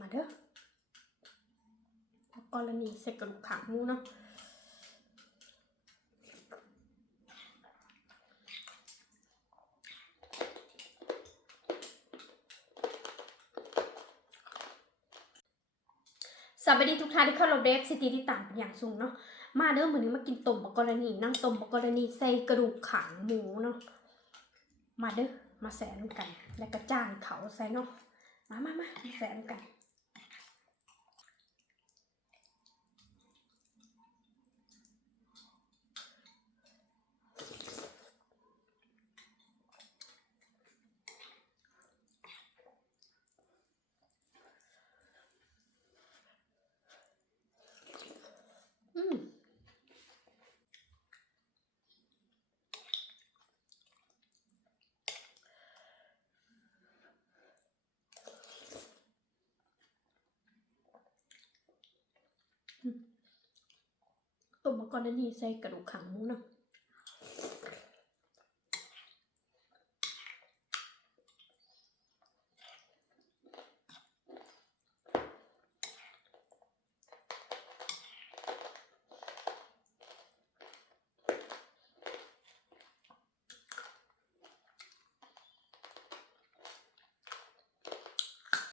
มาเด้อกรณีใส่กระดูกขาหมูเนาะสวัสดีทุกท่านที่เข้ารับเดฟสิตีที่ต่างเป็นอย่างสูงเนาะมาเด้อมื้อนี้มากินต้มบักกรณีนั่งต้มบักกรณีใส่กระดูกขาหมูเนาะมาเด้อมาแสนกันแล้วก็จ้างเขาใส่เนาะมาแสนกันต้มบักกรณีใส่กระดูกขาหมูเนาะ